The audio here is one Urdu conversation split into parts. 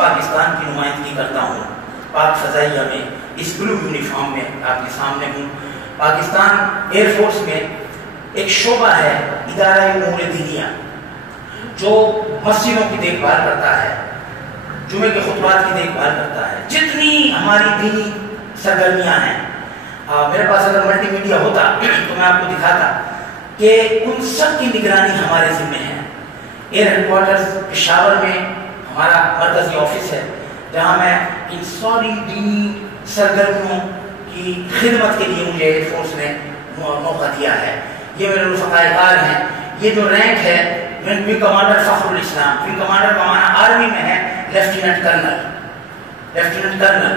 پاکستان کی نمائندگی کرتا ہوں پاک فضائیہ میں، اس بلو یونیفارم میں آپ کے سامنے ہوں۔ پاکستان ایئر فورس میں ایک شعبہ ہے ادارہ امور دینیہ جو مسجدوں کی دیکھ بھال کرتا ہے، جمعے کے خطبات کی دیکھ بھال کرتا ہے، جتنی ہماری دینی سرگرمیاں ہیں۔ میرے پاس اگر ملٹی میڈیا ہوتا تو میں آپ کو دکھاتا کہ ان سب کی نگرانی ہمارے ذمہ ہے۔ ایئر ہیڈ کوارٹرز پشاور میں ہمارا مرکزی آفس ہے جہاں میں ان ساری دینی سرگرمیوں کی خدمت کے لیے مجھے ایئر فورس نے موقع دیا ہے۔ یہ میرے رفقائے کار ہیں۔ یہ جو رینک ہے ونگ کمانڈر فخر الاسلام، ونگ کمانڈر کا معنی آرمی میں ہے لیفٹیننٹ کرنل، لیفٹیننٹ کرنل۔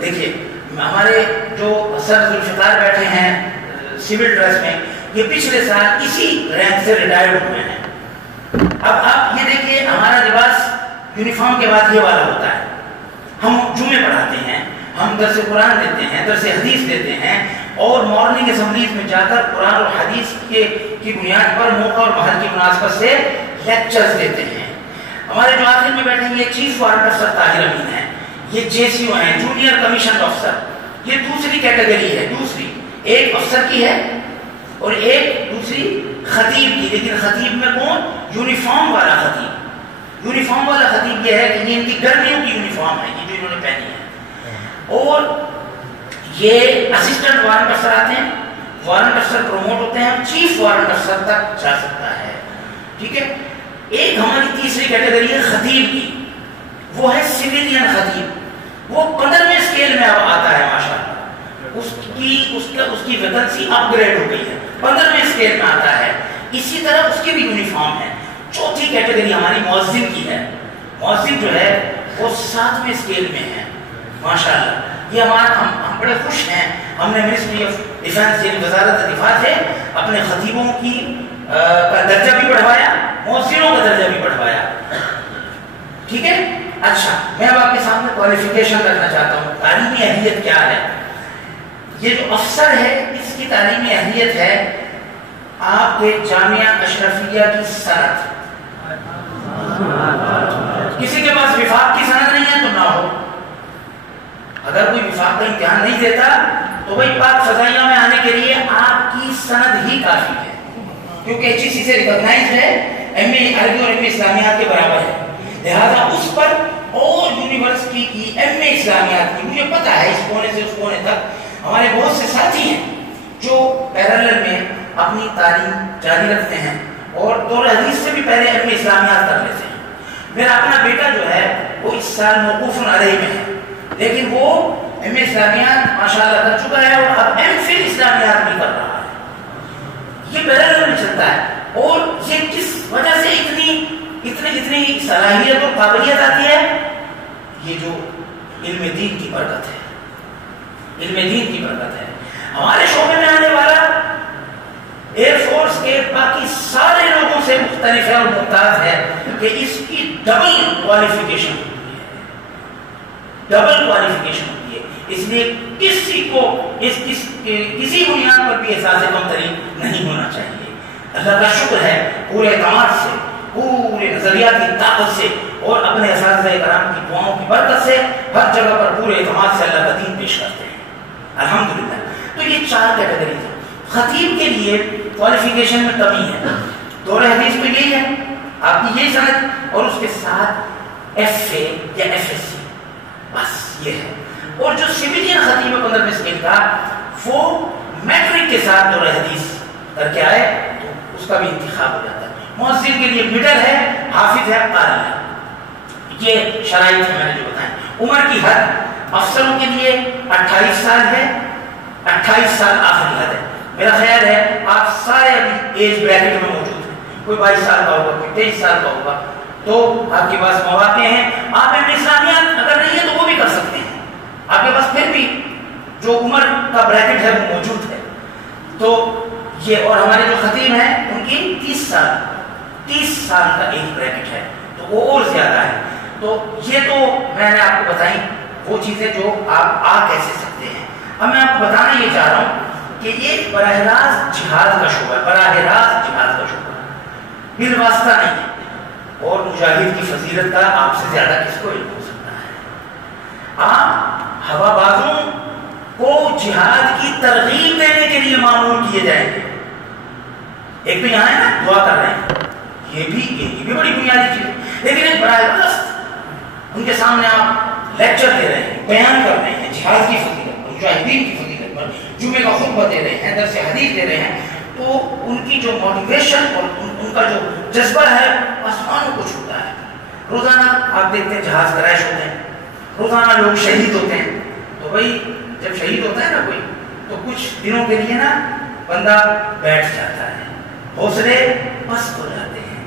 دیکھیے ہمارے جو سر ذوالفقار بیٹھے ہیں سول ڈریس میں، یہ پچھلے سال اسی رینک سے ریٹائرڈ ہوئے ہیں۔ اب آپ یہ دیکھیے ہمارا لباس یونیفارم کے بعد یہ والا ہوتا ہے۔ ہم جمعے پڑھاتے ہیں، ہم درس قرآن دیتے ہیں، درس حدیث دیتے ہیں، اور مارننگ اسمبلیز میں جا کر قرآن اور حدیث کی بنیاد پر موقع اور محل کی مناسبت سے لیکچرز دیتے ہیں۔ ہمارے جو آخر میں بیٹھے ہیں یہ چیف وارڈ افسر طاہر امین ہیں، یہ جے سی او ہیں، جونیئر کمیشن افسر۔ یہ دوسری کیٹیگری ہے، دوسری ایک افسر کی ہے اور ایک دوسری خطیب کی۔ لیکن خطیب میں کون؟ یونیفارم والا خطیب۔ یونیفارم والا خطیب یہ ہے کہ یہ ان کی گرمیوں کی یونیفارم ہے، یہ جو انہوں نے پہنی ہے۔ اور یہ اسسٹنٹ وارنٹ افسر آتے ہیں، وارنٹ افسر پروموٹ ہوتے ہیں، چیف وارنٹ افسر تک جا سکتا ہے، ٹھیک ہے۔ ایک ہماری تیسری کیٹیگری ہے خطیب کی، وہ ہے سویلین خطیب۔ وہ 15ویں اسکیل میں اب آتا ہے ماشاءاللہ، اس کی ویکنسی اپ گریڈ ہو گئی ہے، 15ویں اسکیل میں آتا ہے۔ اسی طرح اس کی بھی یونیفارم ہے۔ چوتھی کیٹیگری ہماری مؤذن کی ہے۔ مؤذن جو ہے وہ 7ویں اسکیل میں ہے ماشاءاللہ۔ یہ ہم بڑے خوش ہیں، ہم نے منسٹری آف ڈیفینس یعنی وزارت دفاع سے اپنے خطیبوں کا درجہ بھی بڑھوایا، مؤذنوں کا درجہ بھی بڑھوایا، ٹھیک ہے۔ اچھا میں اب آپ کے سامنے کوالیفیکیشن رکھنا چاہتا ہوں، تعلیمی اہلیت کیا ہے۔ یہ جو افسر ہے اس کی تعلیمی اہلیت ہے آپ کے جامعہ اشرفیہ کی سند۔ کسی کے پاس وفاق کی سند نہیں ہے تو نہ ہو۔ اگر کوئی وفاق کا امتحان نہیں دیتا تو بھائی پاک فضائیہ میں آنے کے لیے آپ کی سند ہی کافی ہے، کیونکہ ایچ ای سی سے ریکگنائزڈ ہے، ایم اے عربی اور ایم اے اسلامیات کے برابر ہے، لہذا اس پر اور یونیورسٹی کی ایم اے اسلامیات کی، مجھے پتا ہے اس کونے سے اس کونے تک ہمارے بہت سے ساتھی ہیں جو پیرالل میں اپنی تعلیم جاری رکھتے ہیں اور دور حدیث سے بھی پہلے ایم اے اسلامیات کر لیتے ہیں۔ میرا اپنا بیٹا جو ہے وہ اس سال موقوف علیہ میں ہے، لیکن وہ ایم اے اسلامیات ماشاءاللہ کر چکا ہے اور اب ایم فل اسلامیات بھی کر رہا ہے۔ یہ پیرالل میں چلتا ہے، اور یہ کس وجہ سے اتنی صلاحیت اور قابلیت آتی ہے؟ یہ جو علم دین کی برکت ہے، علم دین کی برکت ہے۔ ہمارے شعبے میں آنے والا ایئر فورس کے باقی سارے لوگوں سے مختلف ہے اور ممتاز ہے کہ اس کی ڈبل کوالیفیکیشن ہوتی ہے، ڈبل کوالیفیکیشن ہوتی ہے۔ اس لیے کسی کو کسی بنیاد پر بھی احساس کمتری نہیں ہونا چاہیے۔ اللہ کا شکر ہے پورے اعتماد سے، پورے نظریاتی طاقت سے اور اپنے اساتذہ کرام کی دعاؤں کی برکت سے ہر جگہ پر پورے اعتماد سے اللہ کا دین پیش کرتے ہیں الحمدللہ۔ تو یہ 4 کیٹیگری تھی۔ خطیب کے لیے کوالیفیکیشن میں کمی ہے، دور حدیث تو یہی ہے آپ کی یہی سند، اور اس کے ساتھ ایف اے یا ایف ایس سی، بس یہ ہے۔ اور جو سویلین خطیب 15ویں اسکیل کا وہ میٹرک کے ساتھ دور حدیث کر کے آئے تو اس کا بھی انتخاب ہو جاتا ہے۔ مؤذن کے لیے مڈل ہے، حافظ ہے، قاری ہے۔ یہ شرائط ہے میں نے جو بتائیں۔ عمر کی حد افسروں کے لیے 28 سال ہے، 28 سال آخری حد ہے۔ میرا خیال ہے آپ سارے ابھی ایج بریکٹ میں موجود ہیں، کوئی 22 سال کا ہوگا، کوئی 23 سال کا ہوگا، تو آپ کے پاس مواقع ہیں۔ آپ ایم اے اسلامیات اگر نہیں ہے تو وہ بھی کر سکتے ہیں، آپ کے پاس پھر بھی جو عمر کا بریکٹ ہے وہ موجود ہے۔ تو یہ، اور ہمارے جو خطیب ہیں ان کی 30 سال کا ایج بریکٹ ہے، تو وہ اور زیادہ ہے۔ تو یہ تو میں نے آپ کو بتائی وہ چیزیں جو آپ آ کیسے سکتے ہیں۔ اب میں آپ کو بتانا یہ چاہ رہا ہوں کہ یہ براہ راست جہاد کا شعبہ ہے، براہ راست جہاد کا شعبہ ہے، بالواسطہ نہیں ہے۔ اور مجاہد کی فضیلت کا آپ سے زیادہ کس کو علم ہو سکتا ہے؟ آپ ہوا بازوں کو جہاد کی ترغیب دینے کے لیے معمول کیے جائیں گے. ایک تو یہاں ہے نا دعا کر رہے ہیں، یہ بھی بڑی بنیادی چیز ہے. لیکن ایک براہ راست ان کے سامنے آپ لیکچر دے رہے ہیں، بیان کر رہے ہیں جہاد کی فضیلت، مجاہدین کی فضیلت پر، جمعے کا خطبہ دے رہے ہیں، درس حدیث دے رہے ہیں، تو ان کی جو موٹیویشن اور ان کا جو جذبہ ہے آسمانوں کو چھوتا ہے. روزانہ آپ دیکھتے ہیں جہاز کریش ہوتے ہیں، روزانہ لوگ شہید ہوتے ہیں. تو بھائی جب شہید ہوتا ہے نا کوئی، تو کچھ دنوں کے لیے نا بندہ بیٹھ جاتا ہے، حوصلے پست ہو جاتے ہیں.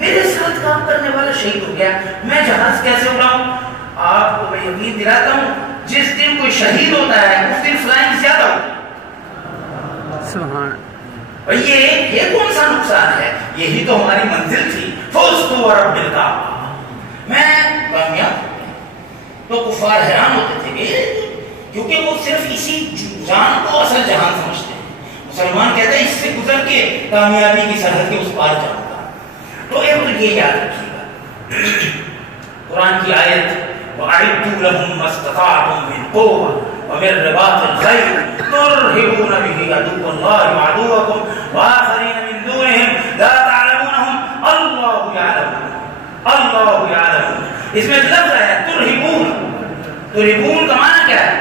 میرے ساتھ کام کرنے والا شہید ہو گیا، میں جہاز کیسے اڑاؤں؟ آپ کو میں یقین دلاتا ہوں جس دن کوئی شہید ہوتا ہے اس دن فلائنگ زیادہ ہوتی ہے. سبحان یہ کون سا نقصان ہے؟ یہی تو ہماری منزل تھی. فوزت ورب الکعبہ، میں کامیاب ہو گیا. تو کفار حیران ہوتے تھے کہ کیونکہ وہ صرف اسی جان کو اصل جہان سمجھتے ہیں. مسلمان کہتے ہیں اس سے گزر کے کامیابی کی سرحد کے اس پار جاؤں گا. تو ایک تو یہ یاد رکھیے گا قرآن کی آیت وَأَعِدُّوا لَهُم مَّا اسْتَطَعْتُم مِّن قُوَّةٍ وَمِن رِّبَاطِ الْخَيْلِ تُرْهِبُونَ بِهِ عَدُوَّ اللَّهِ وَعَدُوَّكُمْ وَآخَرِينَ مِن دُونِهِمْ لَا تَعْلَمُونَهُمْ اللَّهُ يَعْلَمُ. اس میں لفظ ہے تُرْهِبُونَ کا معنی کیا ہے؟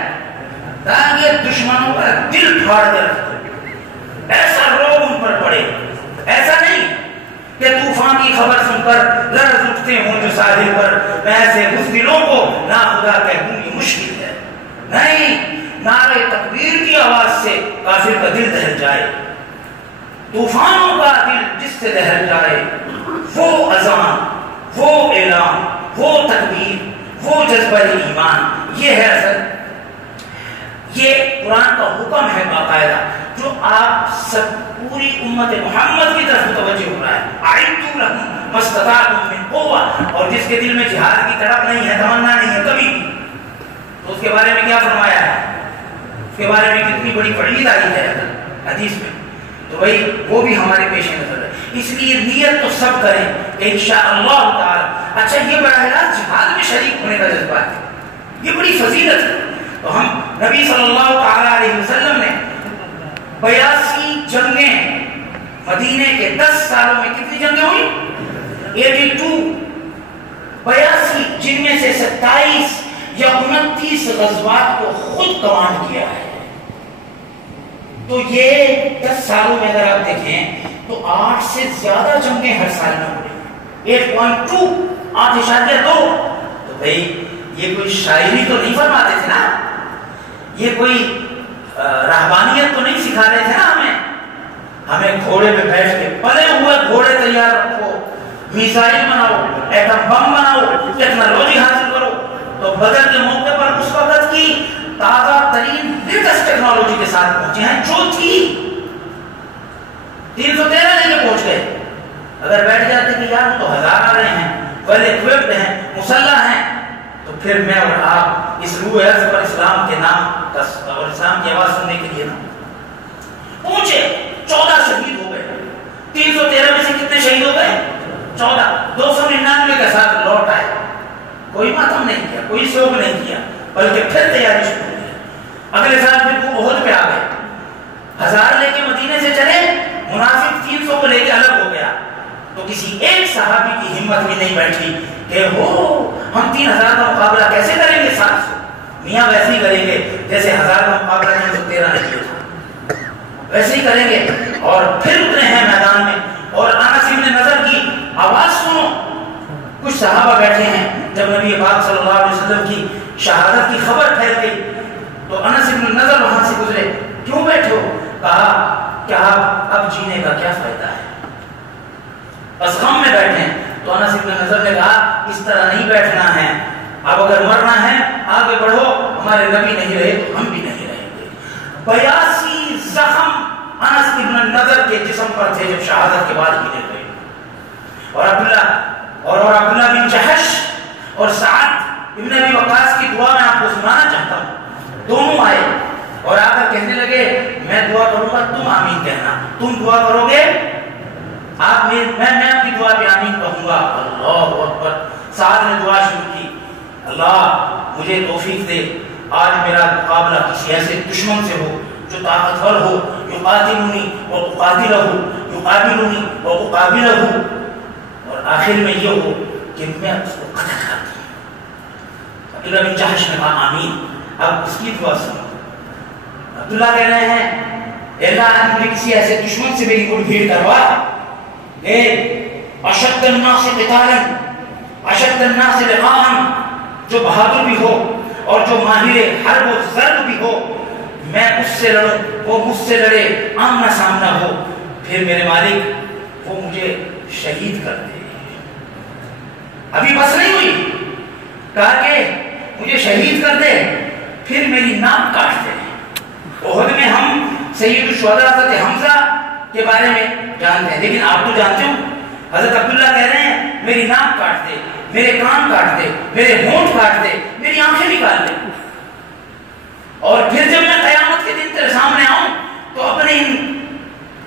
تاکہ دشمنوں کا دل پھاڑ کر ایسا روب ان پر پڑے. ایسا نہیں کہ طوفان کی خبر سن کر لرز اٹھتے ہوں جو ساحل پر، میں ایسے بزدلوں کو ناخدا کہوں یہ مشکل ہے. نہیں، نعرہ تکبیر کی آواز سے کافر کا دل دہل جائے، طوفانوں کا دل جس سے دہل جائے، وہ اذان، وہ اعلان، وہ تکبیر، وہ جذبہ ایمان، یہ ہے اصل. یہ قرآن کا حکم ہے باقاعدہ جو آپ سب پوری امت محمد کی طرف متوجہ ہو رہا ہے. اعدوا لهم ما استطعتم من قوة، اور جس کے دل میں جہاد کی تڑپ نہیں ہے، تمنا نہیں ہے کبھی بھی، تو اس کے بارے میں کیا فرمایا ہے؟ اس کے بارے میں کتنی بڑی وعید آئی ہے حدیث میں. تو بھائی وہ بھی ہمارے پیش نظر ہے. اس لیے نیت تو سب کریں کہ انشاءاللہ تعالی. اچھا، یہ براہ راست جہاد میں شریک ہونے کا جذبہ ہے، یہ بڑی فضیلت ہے. تو ہم نبی صلی اللہ تعالی علیہ وسلم نے 82 جنگیں، مدینے کے 10 سالوں میں کتنی جنگیں ہوئی؟ 82 جن میں سے 27 یا 29 غزوات کو خود کمانڈ کیا ہے. تو یہ 10 سالوں میں اگر آپ دیکھیں تو 8 سے زیادہ جنگیں ہر سال میں ہو رہی ہیں. 8.2 8.2. تو بھائی یہ کوئی شاعری تو نہیں فرماتے تھے نا، یہ کوئی رہبانیت تو نہیں سکھا رہے تھے نا ہمیں گھوڑے پہ بیٹھ کے پلے ہوئے گھوڑے تیار رکھو، میزائل بناؤ، ایٹم بم بناؤ، ٹیکنالوجی حاصل کرو. تو بدر کے موقع پر اس وقت کی تازہ ترین لیٹسٹ ٹیکنالوجی کے ساتھ پہنچے ہیں جو تھی. 313 لے کے پہنچ گئے. اگر بیٹھ جاتے کہ یار تو 1000 آ رہے ہیں، ویل ایکوپڈ ہیں، مسلح ہیں، تو پھر میں اور آپ اس روح عرض پر اسلام کے نام اور اسلام کی آواز سننے کے لیے نہ پہنچے. 14 شہید ہو گئے. 313 میں سے کتنے شہید ہو گئے؟ 14. 299 کے ساتھ لوٹ آئے. کوئی ماتم نہیں کیا، کوئی سوگ نہیں کیا، بلکہ پھر تیاری شروع کی. اگلے سال پھر وہ احد پہ آ گئے. 1000 لے کے مدینے سے چلے، منافق 300 کو لے کے الگ ہو گیا. تو کسی ایک صحابی کی ہمت بھی نہیں بیٹھی کہ ہم 3000 کا مقابلہ کیسے کریں گے 700. میاں ویسے ہی کریں گے جیسے 1000 کا مقابلہ 313 نے کیا تھا، ویسے ہی کریں گے. اور پھر اترے ہیں میدان میں. اور انس بن نضر کی آواز سنو. کچھ صحابہ بیٹھے ہیں، جب نبی پاک صلی اللہ علیہ وسلم کی شہادت کی خبر پھیل گئی تو انس بن نضر وہاں سے گزرے. کیوں بیٹھے ہو؟ کہا کہ اب جینے کا کیا فائدہ ہے، بس غم میں بیٹھے ہیں. تو انس بن نضر نے کہا اس طرح نہیں بیٹھنا ہے، اب اگر مرنا ہے آگے بڑھو، ہمارے نبی نہیں رہے تو ہم بھی نہیں رہیں گے. 82 زخم انس بن نضر کے جسم پر تھے جب شہادت کے بعد ہی گئے. اور عبداللہ بن جحش اور سعد ابن ابی وقاص کی دعا میں آپ کو سنانا چاہتا ہوں. دونوں آئے اور آ کر کہنے لگے میں دعا کروں گا تم آمین کہنا، تم دعا کرو گے آپ میں آپ کی دعا پہ آمین کہوں گا، اللہ اکبر، ساتھ نے دعا شروع کی، اللہ مجھے توفیق دے آج میرا مقابلہ کسی ایسے دشمن سے ہو جو طاقتور ہو، یقاتلونی و اقاتلہ، یقابلونی و اقابلہ، اور آخر میں یہ ہو کہ میں اس کو قتل کر دوں۔ عبداللہ بن جحش نے کہا آمین۔ اب اس کی دعا سنو، عبداللہ کہہ رہے ہیں اے اللہ مجھے کسی ایسے دشمن سے میری بھیڑ کروا، اے اشد الناس قتالا اشد الناس لقاء، جو بہادر بھی ہو اور جو ماہر حرب و ضرب بھی ہو، میں اس سے لڑوں، وہ مجھ سے لڑے، آمنا سامنا ہو، پھر میرے مالک وہ مجھے شہید کر دے۔ ابھی بس نہیں ہوئی، کہا کہ مجھے شہید کر دے، پھر میری ناک کاٹ دے۔ احد میں ہم سید الشہداء حضرت حمزہ کے بارے میں جانتے ہیں، لیکن آپ تو جانتے ہو حضرت عبداللہ کہہ رہے ہیں میری ناک کاٹ دے، میرے کان کاٹ دے، میرے ہونٹ کاٹ دے، میری آنکھیں نکال دے، اور پھر جب میں قیامت کے دن تیرے سامنے آؤں تو اپنے ان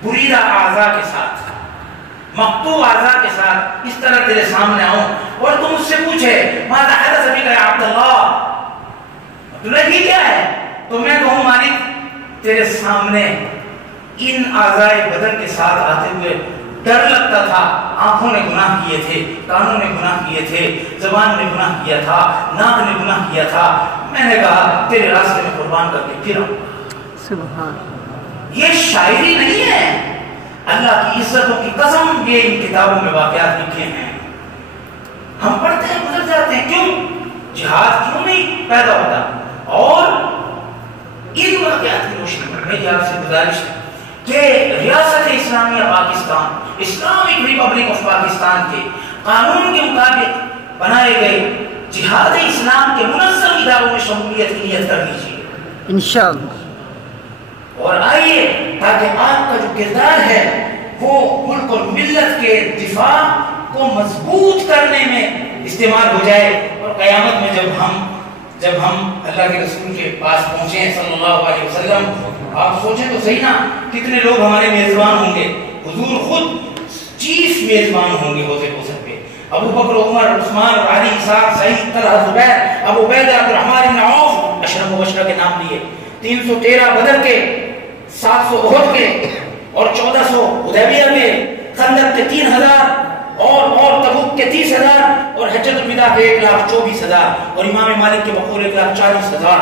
بریدہ اعضاء کے ساتھ، مقطوع اعضاء کے ساتھ اس طرح تیرے سامنے آؤں، اور تم مجھ سے پوچھے ماذا حدث بک یا عبداللہ، عبداللہ یہ کیا ہے، تو میں کہوں مالک تیرے سامنے ان اعضاء بدن کے ساتھ آتے ہوئے ڈر لگتا تھا، آنکھوں نے گناہ کیے تھے، کانوں نے گناہ کیے تھے، زبان نے گناہ کیا تھا، ناک نے گناہ کیا تھا، میں نے کہا تیرے راستے میں قربان کر کے پھر آؤں۔ سبحان، یہ شاعری نہیں ہے، اللہ کی عزتوں کی قسم یہ ان کتابوں میں واقعات لکھے ہیں، ہم پڑھتے ہیں گزر جاتے ہیں، کیوں جہاد کیوں نہیں پیدا ہوتا؟ اور ان واقعات کی روشنی میں میری آپ سے گزارش ہے کہ ریاست اسلامیہ Pakistan, Islamic Republic of Pakistan کے قانون کے مطابق بنائے گئے جہاد اسلام کے منظم اداروں میں شمولیت کی نیت کر لیجیے انشاءاللہ، اور آئیے تاکہ آپ کا جو کردار ہے وہ ملک اور ملت کے دفاع کو مضبوط کرنے میں استعمال ہو جائے، اور قیامت میں جب ہم اللہ کے رسول کے پاس پہنچے ہیں صلی اللہ علیہ وسلم، آپ سوچیں تو صحیح نا کتنے لوگ ہمارے میزبان ہوں گے، حضور خود چیف میزبان ہوں گے حوض کوثر پہ، ابو بکر، عمر، عثمان، علی، اسحاق، سعید، طلحہ، زبیر، ابو عبیدہ، عبد الرحمن بن عوف، اشرف مبشرہ کے نام لیے، 313 بدر کے، 700 احد کے، اور 1400 حدیبیہ کے، خندق کے 3000 اور تبوک کے 30,000 اور حجۃ الوداع کے 1,24,000 اور امام مالک کے مقبول 1,40,000،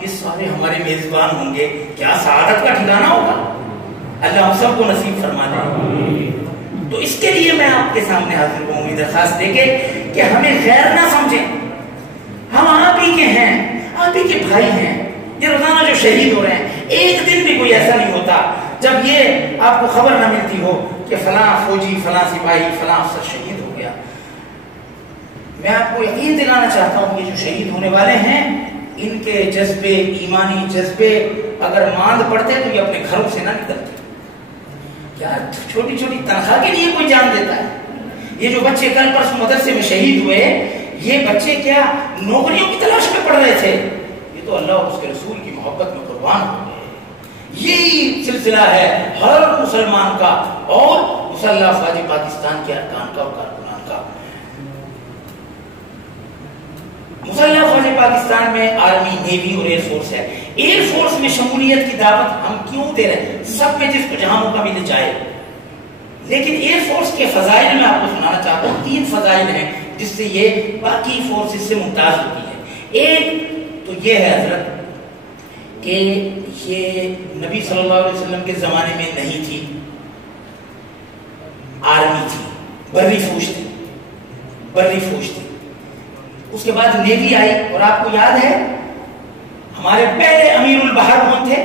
یہ سارے ہمارے میزبان ہوں گے، کیا سعادت کا ٹھکانہ ہوگا؟ اللہ ہم سب کو نصیب فرما دے۔ تو اس کے لیے میں آپ کے سامنے حاضر ہوں، امید درخواست دے کے کہ ہمیں غیر نہ سمجھیں، ہم آپ ہی کے ہیں، آپ ہی کے بھائی ہیں، یہ روزانہ جو شہید ہو رہے ہیں، ایک دن بھی کوئی ایسا نہیں ہوتا جب یہ آپ کو خبر نہ ملتی ہو کہ فلاں فوجی، فلاں سپاہی، فلاں افسر شہید ہو گیا۔ میں آپ کو یقین دلانا چاہتا ہوں کہ جو شہید ہونے والے ہیں ان کے جذبے، ایمانی جذبے اگر ماند پڑتے تو یہ اپنے گھروں سے نہ نکلتے۔ کیا چھوٹی چھوٹی تنخواہ کے لیے کوئی جان دیتا ہے؟ یہ جو بچے کل پرسوں مدرسے میں شہید ہوئے، یہ بچے کیا نوکریوں کی تلاش میں پڑ رہے تھے؟ یہ تو اللہ اور اس کے رسول کی محبت میں قربان ہو گئے۔ یہی سلسلہ ہے ہر مسلمان کا اور مسلح افواج پاکستان کے ارکان کا اور کارکنان کا۔ مسلح افواج پاکستان میں آرمی، نیوی اور ایئر فورس ہے۔ ایئر فورس میں شمولیت کی دعوت ہم کیوں دے رہے ہیں؟ سب میں جس کو جہاں موقع ملے جائے، لیکن ایئر فورس کے فضائل میں آپ کو سنانا چاہتا ہوں۔ 3 فضائل ہیں جس سے یہ باقی فورسز سے ممتاز ہوتی ہے۔ ایک تو یہ ہے حضرت کہ یہ نبی صلی اللہ علیہ وسلم کے زمانے میں نہیں تھی، آرمی تھی، بری فوج تھی، اس کے بعد نیوی آئی، اور آپ کو یاد ہے ہمارے پہلے امیر البحر کون تھے؟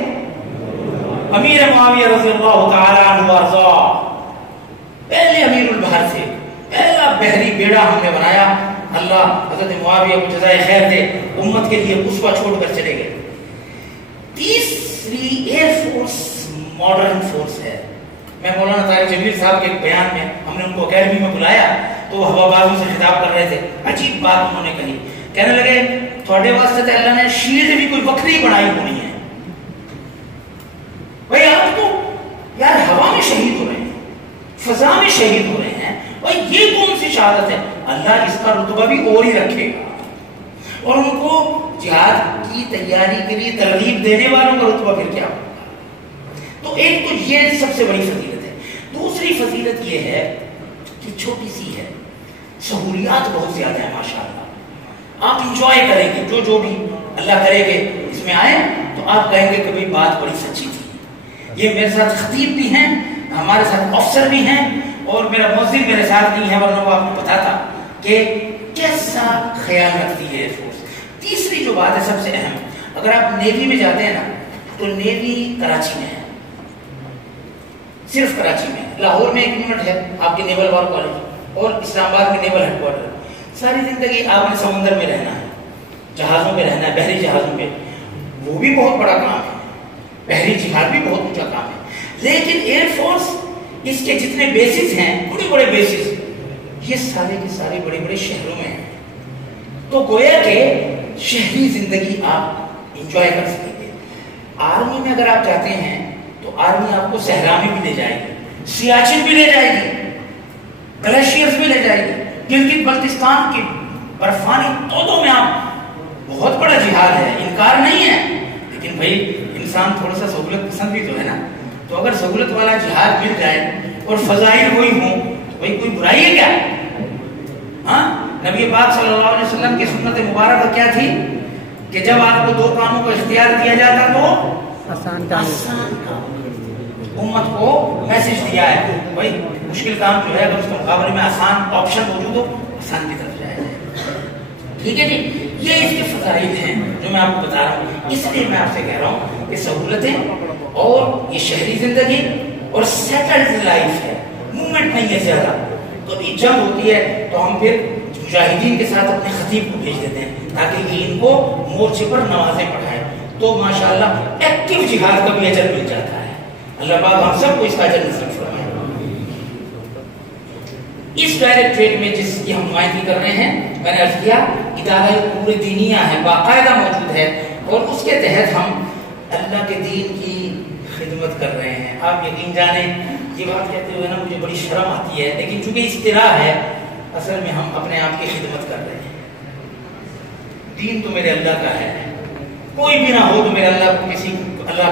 امیر معاویہ رضی اللہ تعالی عنہ وارضا، پہلے امیر البحر تھے، پہلا بحری بیڑا ہم نے بنایا۔ اللہ حضرت معاویہ کو جزائے خیر دے، امت کے لیے اسوہ چھوڑ کر چلے گئے۔ تیسری ایئر فورس ماڈرن فورس ہے۔ میں مولانا طارق جمیل صاحب کے بیان میں، ہم نے ان کو اکیڈمی میں بلایا تو وہ ہوا بازوں سے خطاب کر رہے تھے، عجیب بات انہوں نے کہی، کہنے لگے تھوڑے واسطے تو اللہ نے شیلڈ بھی کوئی وکری بنائی ہونی ہے، بھائی آپ تو یار ہوا میں شہید ہو رہے ہیں، فضا میں شہید ہو رہے ہیں، اور یہ کون سی شہادت ہے؟ اللہ اس کا رتبہ بھی اور ہی رکھے گا، اور ان کو جہاد کی تیاری کے لیے ترغیب دینے والوں کا رتبہ پھر کیا ہوگا؟ تو ایک تو یہ سب سے بڑی فضیلت ہے۔ دوسری فضیلت یہ ہے کہ چھوٹی سی ہے، سہولیات بہت زیادہ ہیں ماشاءاللہ، آپ انجوائے کریں گے، جو بھی اللہ کرے گے اس میں آئے تو آپ کہیں گے کہ بھئی بات بڑی سچی تھی۔ یہ میرے ساتھ خطیب بھی ہیں، ہمارے ساتھ افسر بھی ہیں، اور میرا مؤذن میرے ساتھ نہیں ہے، ورنہ وہ آپ کو پتا تھا کہ کیسا خیال رکھتی ہے ایئر فورس۔ تیسری جو بات ہے سب سے اہم، اگر آپ نیوی میں جاتے ہیں نا تو نیوی کراچی میں ہے، صرف کراچی میں ہے۔ لاہور میں ایک یونٹ ہے آپ کے نیول وار کالج، اور اسلام آباد میں نیول ہیڈ کوارٹر۔ ساری زندگی آپ نے سمندر میں رہنا ہے، جہازوں میں رہنا ہے، بحری جہازوں میں، وہ بھی بہت بڑا کام ہے، بحری جہاز بھی بہت اونچا کام ہے، لیکن ایئر فورس اس کے جتنے بیسز ہیں، بڑے بڑے بیسز، یہ سارے کے سارے بڑے بڑے شہروں میں ہیں۔ تو گویا کہ شہری زندگی آپ انجوائے کر سکیں گے۔ آرمی میں اگر آپ جاتے ہیں تو آرمی آپ کو صحرا میں بھی لے جائے گی، سیاچن بھی لے جائے گی، گلیشیئرز بھی لے جائے گی، گلگت بلتستان کی برفانی تودوں میں آپ، بہت بڑا جہاد ہے، انکار نہیں ہے، لیکن بھائی انسان تھوڑا سا سہولت پسند بھی تو ہے نا، تو اگر سہولت والا جہاد مل جائے اور فضائل وہی ہوں تو بھائی کوئی برائی ہے کیا؟ ہاں، نبی پاک صلی اللہ علیہ وسلم کی سنت مبارکہ کیا تھی کہ جب آپ کو دو کاموں کو اختیار دیا جاتا تو آسان کام، امت کو میسج دیا ہے بھائی مشکل کام جو ہے اگر اس کے مقابلے میں آسان آپشن موجود ہو، آسان کی طرف جایا جائے۔ ٹھیک ہے جی، یہ اس کے فضائل ہیں جو میں آپ کو بتا رہا ہوں۔ اس لیے میں آپ سے کہہ رہا ہوں کہ سہولتیں اور یہ شہری زندگی اور سیٹلڈ لائف ہے، موومنٹ نہیں ہے زیادہ، تو یہ جنگ ہوتی ہے تو ہم پھر مجاہدین کے ساتھ اپنے خطیب کو بھیج دیتے ہیں تاکہ یہ ان کو مورچے پر نمازیں پڑھائے، تو ماشاءاللہ ایکٹیو جہاد کا بھی اجر مل جاتا ہے۔ اللہ پاک ہم سب کو اس کا اجر نصیب فرمائے۔ اس ڈائریکٹریٹ میں جس کی ہم نمائندگی کر رہے ہیں، میں نے عرض کیا ادارہ امور دینیہ ہے، باقاعدہ موجود ہے، اور اس کے تحت ہم اللہ کے دین کی خدمت کر رہے ہیں۔ آپ یقین جانیں یہ بات کہتے ہوئے نا مجھے بڑی شرم آتی ہے، لیکن چونکہ اصطلاح ہے، اصل میں ہم اپنے آپ کی خدمت کر رہے ہیں۔ دین تو میرے اللہ کا ہے، کوئی بھی نہ ہو تو میرے اللہ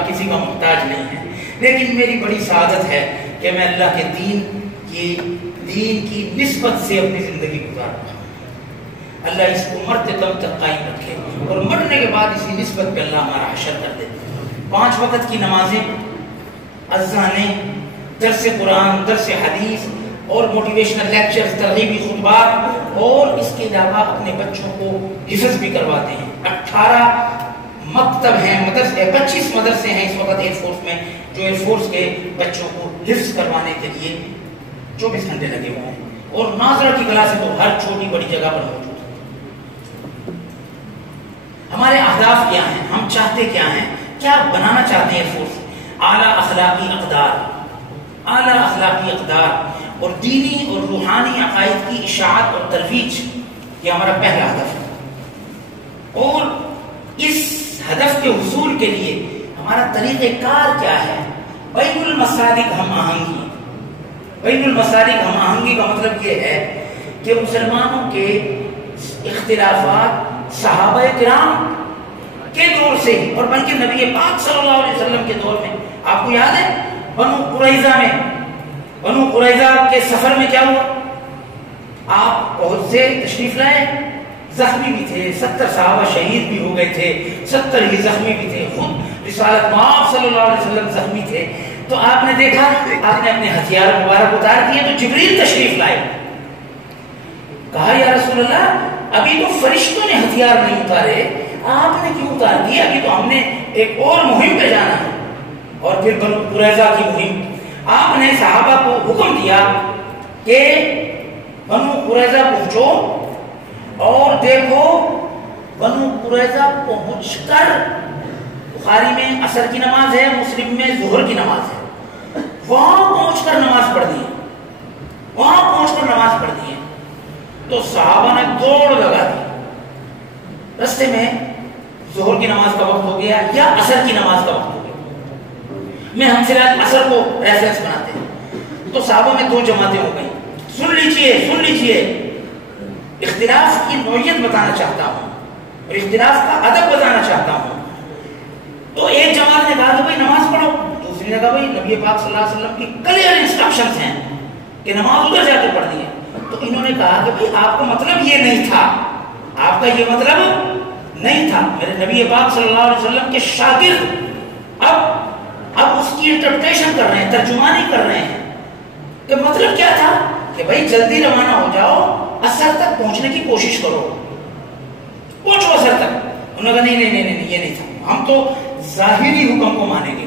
کسی کا محتاج نہیں ہے، لیکن میری بڑی سعادت ہے کہ میں اللہ کے دین کی نسبت سے اپنی زندگی گزارتا ہوں۔ اللہ اس کو مرتے دم تک قائم رکھے، اور مرنے کے بعد اسی نسبت پہ اللہ ہمارا حشر کر دے۔ 5 وقت کی نمازیں، اذانیں، درس قرآن، درس حدیث اور موٹیویشنل لیکچرز، ترغیبی خطبات، اور اس کے علاوہ اپنے بچوں کو حفظ بھی کرواتے ہیں۔ 18 مکتب ہیں، مدرسے، 25 مدرسے ہیں اس وقت ایئر فورس میں، جو ایئر فورس کے بچوں کو حفظ کروانے کے لیے 24 گھنٹے لگے ہوئے ہیں، اور ناظرہ کی کلاسیں تو ہر چھوٹی بڑی جگہ پر موجود ہیں۔ ہمارے اہداف کیا ہیں؟ ہم چاہتے کیا ہیں؟ کیا بنانا چاہتے ہیں ایئر فورس؟ اعلیٰ اخلاقی اقدار اور دینی اور روحانی عقائد کی اشاعت اور ترویج، یہ ہمارا پہلا ہدف ہے۔ اور اس ہدف کے حصول کے لیے ہمارا طریقہ کار کیا ہے؟ بین المسالک ہم آہنگی۔ بین المسالک ہم آہنگی کا مطلب یہ ہے کہ مسلمانوں کے اختلافات صحابہ کرام کے دور سے ہی، اور بلکہ نبی پاک صلی اللہ علیہ وسلم کے دور میں، آپ کو یاد ہے بنو قریظہ کے سفر میں کیا ہوا؟ آپ بہت سے تشریف لائے، زخمی بھی تھے، 70 صحابہ شہید بھی ہو گئے تھے، 70 ہی زخمی بھی تھے، خود رسالت مآب صلی اللہ علیہ وسلم زخمی تھے۔ تو آپ نے دیکھا، آپ نے اپنے ہتھیار مبارک اتار دیے تو جبریل تشریف لائے، کہا یا رسول اللہ ابھی تو فرشتوں نے ہتھیار نہیں اتارے، آپ نے کیوں اتار دیا؟ ابھی تو ہم نے ایک اور مہم پہ جانا ہے۔ اور پھر بنو قریظہ کی مہم، آپ نے صحابہ کو حکم دیا کہ بنو قریظہ پہنچو، اور دیکھو بنو قریظہ پہنچ کر، بخاری میں عصر کی نماز ہے، مسلم میں ظہر کی نماز ہے، وہاں پہنچ کر نماز پڑھ دی، وہاں پہنچ کر نماز پڑھ دی۔ تو صحابہ نے دوڑ لگا دی، رستے میں ظہر کی نماز کا وقت ہو گیا یا عصر کی نماز کا وقت ہو گیا، میں ہم فی الحال عصر کو ریفرنس بناتے ہیں، تو صحابہ میں دو جماعتیں ہو گئی. سن لیجئے اختلاف کی نوعیت بتانا چاہتا ہوں اور اختلاف کا ادب بتانا چاہتا ہوں. تو ایک جماعت نے کہا کہ بھائی نماز پڑھو، دوسری نے کہا بھائی نبی پاک صلی اللہ علیہ وسلم کی کلیئر انسٹرکشنز ہیں کہ نماز ادھر جا کے پڑھنی ہے. تو انہوں نے کہا کہ بھائی آپ کا مطلب یہ نہیں تھا، آپ کا یہ مطلب نہیں تھا. میرے نبی پاک صلی اللہ علیہ وسلم کے شاگرد اب اس کی انٹرپریشن کر رہے ہیں، ترجمانی کر رہے ہیں کہ مطلب کیا تھا کہ بھائی جلدی روانہ ہو جاؤ، اثر تک پہنچنے کی کوشش کرو، پہنچو اثر تک. انہوں نے کہا نہیں یہ نہیں تھا، ہم تو ظاہری حکم کو مانیں گے.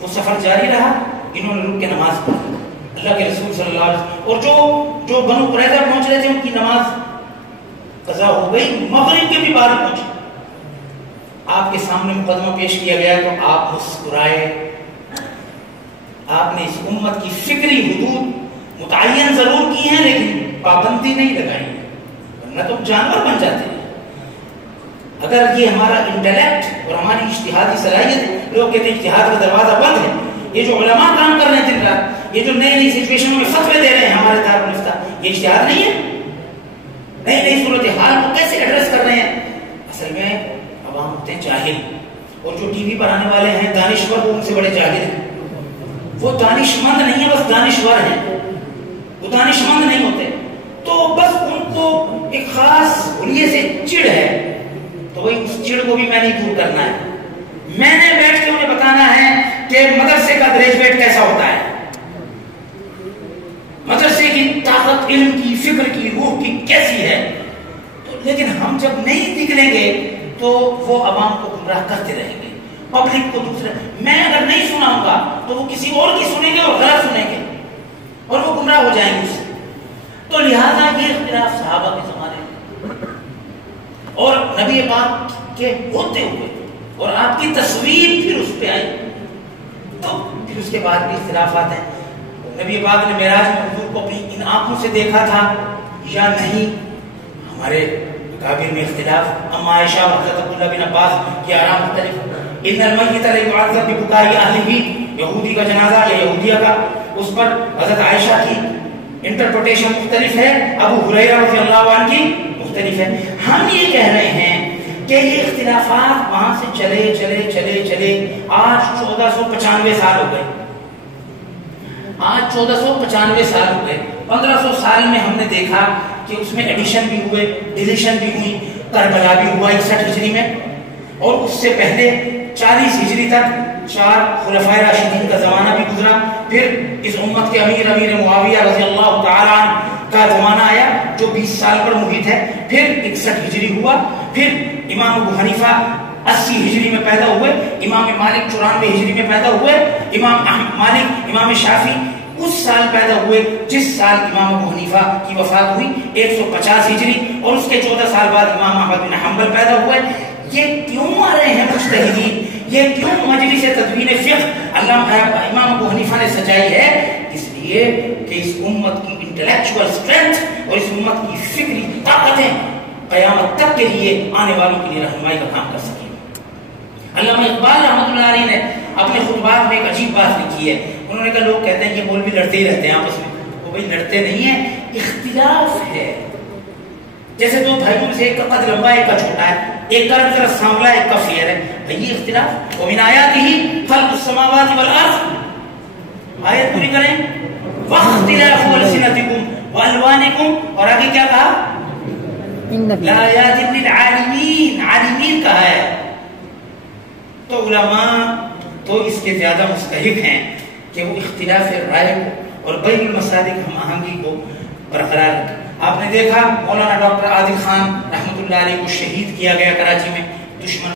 وہ سفر جاری رہا، انہوں نے رک کے نماز پڑھی. اللہ کے رسول صلی اللہ علیہ وسلم اور جو بنو قریظہ پہنچ رہے تھے ان کی نماز قضا ہو گئی، مغرب کے بھی بعد پہنچے. آپ کے سامنے مقدمہ پیش کیا گیا تو آپ مسکرائے. آپ نے اس امت کی فکری حدود متعین ضرور کی ہیں لیکن پابندی نہیں لگائی ہے، ورنہ تو جانور بن جاتے ہیں. اگر یہ ہمارا انٹلیکٹ اور ہماری اجتہادی صلاحیت، لوگ کہتے ہیں اجتہاد کا دروازہ بند ہے. یہ جو علماء کام کر رہے ہیں دن رات، یہ جو نئی سچویشنوں میں فتوے دے رہے ہیں ہمارے دارالفتہ، یہ اجتہاد نہیں ہے. نئی صورتحال کو کیسے ایڈریس کر رہے ہیں؟ اصل میں عوام ہوتے ہیں جاہل، اور جو ٹی وی پر آنے والے ہیں دانشور، وہ ان سے بڑے جاہل ہیں. وہ دانشمند نہیں ہے، بس دانشور ہیں. وہ دانشمند نہیں ہوتے. تو بس ان کو ایک خاص حلیے سے چڑ ہے، تو وہی اس چڑ کو بھی میں نے دور کرنا ہے. میں نے بیٹھ کے انہیں بتانا ہے کہ مدرسے کا گریجویٹ کیسا ہوتا ہے، مدرسے کی طاقت علم کی، فکر کی، روح کی کیسی ہے. تو لیکن ہم جب نہیں نکلیں گے تو وہ عوام کو گمراہ کرتے رہیں گے، پبلک کو دوسرے. میں اگر نہیں سناؤں گا تو وہ کسی اور کی سنیں گے اور غلط سنیں گے اور وہ گمراہ ہو جائیں گے اس سے. تو لہذا یہ اختلاف صحابہ کے زمانے میں اور نبی پاک کے ہوتے ہوئے اور آپ کی تصویر پھر اس پہ آئی، تو پھر اس کے بعد بھی اختلافات ہیں. نبی پاک نے معراج میں حضور کو اپنی ان آنکھوں سے دیکھا تھا یا نہیں، ہمارے اکابر میں اختلاف. اما عائشہ اور حضرت عبداللہ بن عباس کی آرام مختلف. ان المیت لا يعذب ببكاء اهله، یہودی کا جنازہ یا یہودیہ کا، اس پر حضرت عائشہ کی انٹرپریٹیشن مختلف ہے، ابو ہریرہ رضی اللہ عنہ کی مختلف ہے. ہم یہ کہہ رہے ہیں کہ یہ اختلافات وہاں سے چلے آج 1495 سال ہو گئے. آج 1495 سال ہو گئے. 1500 سال میں ہم نے دیکھا کہ اس میں ایڈیشن بھی ہوئے، ڈیلیشن بھی ہوئی. کربلا بھی ہوا 61 ہجری میں، اور اس سے پہلے 40 ہجری تک 4 خلفائے راشدین کا زمانہ بھی گزرا. پھر اس امت کے امیر معاویہ رضی اللہ تعالی عنہ کا زمانہ آیا جو 20 سال پر محیط ہے. پھر 61 ہجری ہوا. پھر امام ابو حنیفہ 80 ہجری میں پیدا ہوئے، امام مالک 94 ہجری میں پیدا ہوئے، امام شافعی اس سال پیدا ہوئے جس سال امام ابو حنیفہ کی وفات ہوئی 150 ہجری، اور اس کے 14 سال بعد امام احمد بن حنبل پیدا ہوئے. یہ کیوں آ رہے ہیں مجتہدین؟ یہ کیوں مجلس تدوین فقہ امام ابو حنیفہ نے سجائی ہے؟ اس لیے کہ اس امت کی انٹلیکچوئل اسٹرینتھ اور اس امت کی فکری طاقتیں قیامت تک کے لیے آنے والوں کے لیے رہنمائی کا کام کر سکیں. علامہ اقبال رحمۃ اللہ علیہ نے اپنے خطبات میں ایک عجیب بات لکھی ہے. انہوں نے کہا لوگ کہتے ہیں کہ مولوی لڑتے ہی رہتے ہیں آپس میں. وہ بھائی لڑتے نہیں ہیں، اختلاف ہے. جیسے دو بھائیوں میں سے ایک کا قد لمبا ہے، ایک کا چھوٹا ہے، ایک کا رنگ ذرا سانولا ہے، ایک کا فیئر ہے. بھائی یہ اختلاف. ومن آیاتہ خلق السماوات والارض، آیت پوری کریں. واختلاف السنتکم والوانکم، اور آگے کیا کہا؟ لآیات للعالمین، عالمین کہا ہے. تو علماء تو اس کے زیادہ مستحق ہیں کہ وہ اختلاف رائے کو اور بین المصادق ہم آہنگی کو برقرار رکھیں. آپ نے دیکھا مولانا ڈاکٹر عادل خان رحمۃ اللہ علیہ کو شہید کیا گیا کراچی میں دشمن